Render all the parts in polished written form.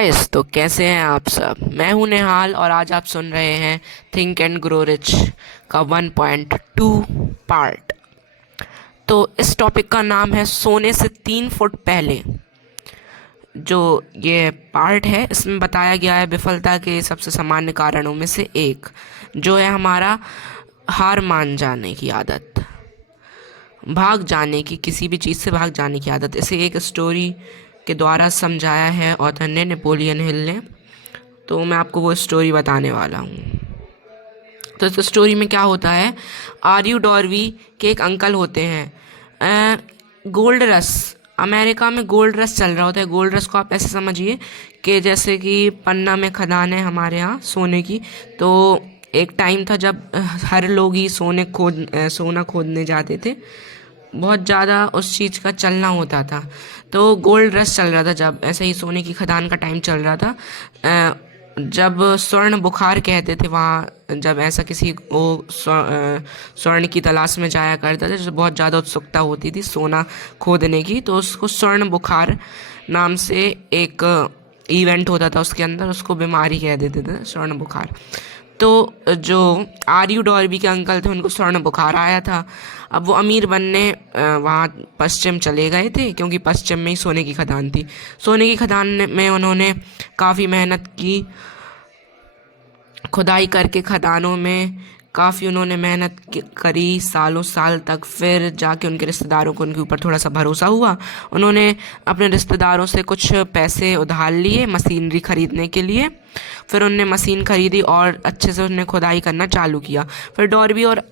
Guys, तो कैसे हैं आप सब। मैं हूं नेहाल और आज आप सुन रहे हैं थिंक एंड ग्रो रिच का 1.2 पार्ट। तो इस टॉपिक का नाम है सोने से 3 फुट पहले। जो ये पार्ट है इसमें बताया गया है विफलता के सबसे सामान्य कारणों में से एक, जो है हमारा हार मान जाने की आदत, भाग जाने की, किसी भी चीज़ से भाग जाने की आदत। इसे एक स्टोरी के द्वारा समझाया है ऑथर ने, नेपोलियन हिल ने। तो मैं आपको वो स्टोरी बताने वाला हूँ। तो इस स्टोरी में क्या होता है, आर्यू डॉर्वी के एक अंकल होते हैं। गोल्ड रश, अमेरिका में गोल्ड रश चल रहा होता है। गोल्ड रश को आप ऐसे समझिए कि जैसे कि पन्ना में खदान है हमारे यहाँ सोने की। तो एक टाइम था जब हर लोग ही सोना खोदने जाते थे। बहुत ज़्यादा उस चीज़ का चलना होता था। तो गोल्ड रश चल रहा था, जब ऐसे ही सोने की खदान का टाइम चल रहा था। जब स्वर्ण बुखार कहते थे वहाँ, जब ऐसा किसी को स्वर्ण की तलाश में जाया करता था, जो बहुत ज़्यादा उत्सुकता होती थी सोना खोदने की, तो उसको स्वर्ण बुखार नाम से एक इवेंट होता था उसके अंदर, उसको बीमारी कह देते थे, स्वर्ण बुखार। तो जो आर्यू डॉर्बी के अंकल थे उनको स्वर्ण बुखार आया था। अब वो अमीर बनने वहाँ पश्चिम चले गए थे, क्योंकि पश्चिम में ही सोने की खदान थी। सोने की खदान में उन्होंने काफ़ी मेहनत की, खुदाई करके खदानों में काफ़ी उन्होंने मेहनत करी सालों साल तक। फिर जाके उनके रिश्तेदारों को उनके ऊपर थोड़ा सा भरोसा हुआ। उन्होंने अपने रिश्तेदारों से कुछ पैसे उधार लिए मशीनरी ख़रीदने के लिए। फिर उनने मशीन ख़रीदी और अच्छे से उन्होंने खुदाई करना चालू किया। फिर डॉर्बी और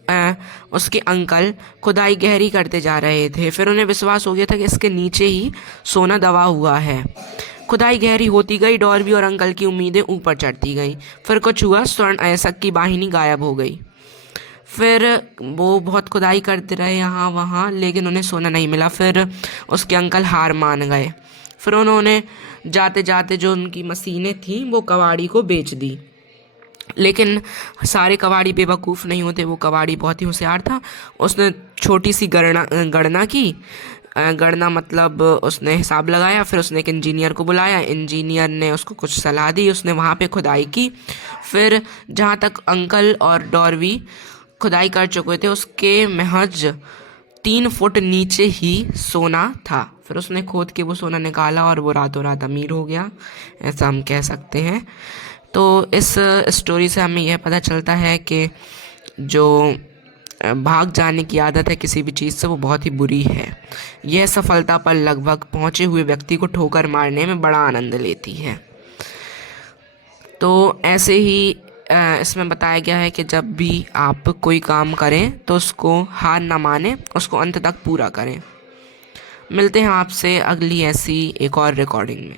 उसके अंकल खुदाई गहरी करते जा रहे थे। फिर उन्हें विश्वास हो गया था कि इसके नीचे ही सोना दबा हुआ है। खुदाई गहरी होती गई, डॉर्बी और अंकल की उम्मीदें ऊपर चढ़ती गईं। फिर कुछ हुआ, स्वर्ण अयस्क की वाहिनी गायब हो गई। फिर वो बहुत खुदाई करते रहे यहाँ वहाँ, लेकिन उन्हें सोना नहीं मिला। फिर उसके अंकल हार मान गए। फिर उन्होंने जाते जाते जो उनकी मशीनें थीं वो कबाड़ी को बेच दी। लेकिन सारे कबाड़ी बेवकूफ़ नहीं होते, वो कबाड़ी बहुत ही होशियार था। उसने छोटी सी गणना की। गणना मतलब उसने हिसाब लगाया। फिर उसने एक इंजीनियर को बुलाया, इंजीनियर ने उसको कुछ सलाह दी, उसने वहाँ पे खुदाई की। फिर जहाँ तक अंकल और डॉर्बी खुदाई कर चुके थे उसके महज 3 फुट नीचे ही सोना था। फिर उसने खोद के वो सोना निकाला और वो रातों रात अमीर हो गया, ऐसा हम कह सकते हैं। तो इस स्टोरी से हमें यह पता चलता है कि जो भाग जाने की आदत है किसी भी चीज़ से, वो बहुत ही बुरी है। यह सफलता पर लगभग पहुंचे हुए व्यक्ति को ठोकर मारने में बड़ा आनंद लेती है। तो ऐसे ही इसमें बताया गया है कि जब भी आप कोई काम करें तो उसको हार ना माने, उसको अंत तक पूरा करें। मिलते हैं आपसे अगली ऐसी एक और रिकॉर्डिंग में।